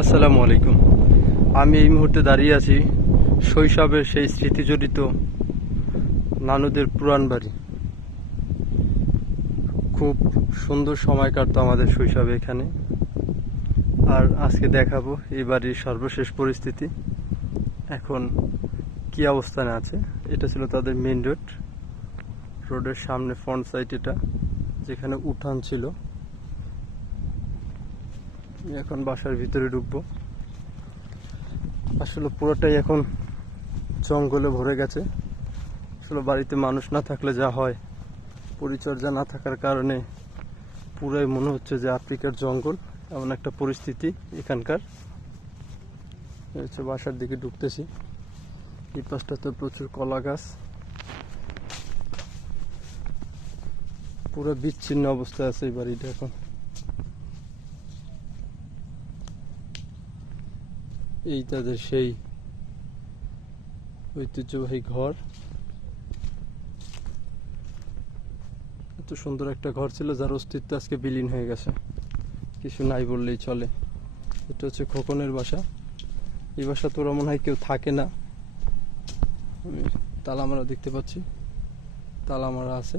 আসসালামু আলাইকুম। আমি এই মুহূর্তে দাঁড়িয়ে আছি শৈশবের সেই স্মৃতিজড়িত নানুদের পুরান বাড়ি। খুব সুন্দর সময় কাটতো আমাদের শৈশবে এখানে। আর আজকে দেখাবো এই বাড়ির সর্বশেষ পরিস্থিতি, এখন কি অবস্থানে আছে। এটা ছিল তাদের মেইন রোড, রোডের সামনে ফ্রন্ট সাইড, এটা যেখানে উঠান ছিল। এখন বাসার ভিতরে ঢুকবো। আসলে পুরোটাই এখন জঙ্গলে ভরে গেছে। আসলে বাড়িতে মানুষ না থাকলে যা হয়, পরিচর্যা না থাকার কারণে পুরাই মনে হচ্ছে যে আফ্রিকার জঙ্গল, এমন একটা পরিস্থিতি এখানকার। হচ্ছে বাসার দিকে ঢুকতেছি। এই পাশটাতে প্রচুর কলা গাছ, পুরো বিচ্ছিন্ন অবস্থায় আছে এই বাড়িটা এখন। এই তাদের সেই ঐতিহ্যবাহী ঘর। এত সুন্দর একটা ঘর ছিল যার অস্তিত্ব আজকে বিলীন হয়ে গেছে, কিছু নাই বললেই চলে। এটা হচ্ছে খোকনের বাসা। এই বাসা তোরা মনে হয় কেউ থাকে না, তালা মারা দেখতে পাচ্ছি, তালা মারা আছে।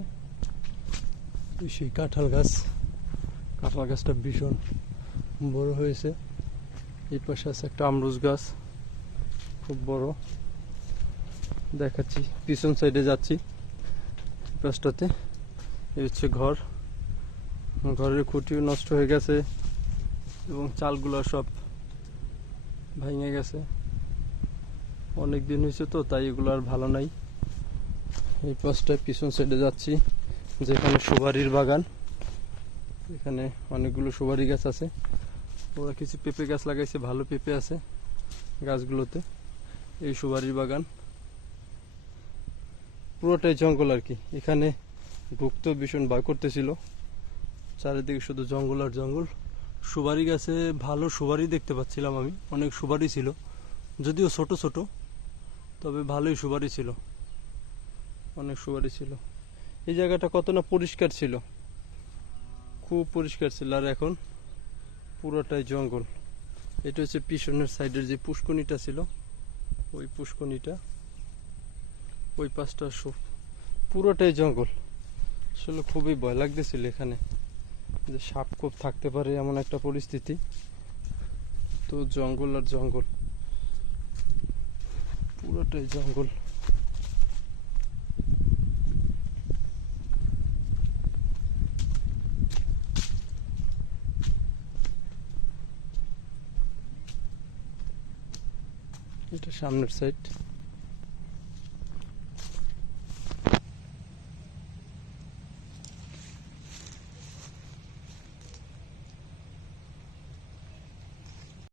সেই কাঁঠাল গাছটা ভীষণ বড় হয়েছে। এই পাশে আছে একটা আমরুজ গাছ, খুব বড়। দেখাচ্ছি, পিছন সাইডে যাচ্ছি পাশটাতে। এই হচ্ছে ঘর। ঘরের খুঁটিও নষ্ট হয়ে গেছে এবং চালগুলো সব ভেঙে গেছে। অনেক দিন হয়েছে তো, তাই এগুলো আর ভালো নাই। এই পাশটায় পিছন সাইডে যাচ্ছি, যেখানে সুপারির বাগান। এখানে অনেকগুলো সুপারি গাছ আছে। ওরা কিছু পেঁপে গাছ লাগাইছে, ভালো পেঁপে আছে গাছগুলোতে। এই সুপারির বাগান পুরোটাই জঙ্গল আর কি। এখানে ঢুকতেও ভীষণ ভয় করতেছিল, চারিদিকে শুধু জঙ্গল আর জঙ্গল। সুপারি গাছে ভালো সুপারি দেখতে পাচ্ছিলাম আমি, অনেক সুপারি ছিল, যদিও ছোট ছোট, তবে ভালোই সুপারি ছিল, অনেক সুপারি ছিল। এই জায়গাটা কত না পরিষ্কার ছিল, খুব পরিষ্কার ছিল। আর এখন পুরোটাই জঙ্গল। এটা হচ্ছে পিছনের সাইডের যে পুষ্কনিটা ছিল, ওই পুষ্কনিটা, ওই পাশটা পুরোটাই জঙ্গল। আসলে খুবই ভয় লাগতেছিল এখানে, যে সাপ খুব থাকতে পারে এমন একটা পরিস্থিতি। তো জঙ্গল আর জঙ্গল, পুরোটাই জঙ্গল। এটা সামনের সাইড।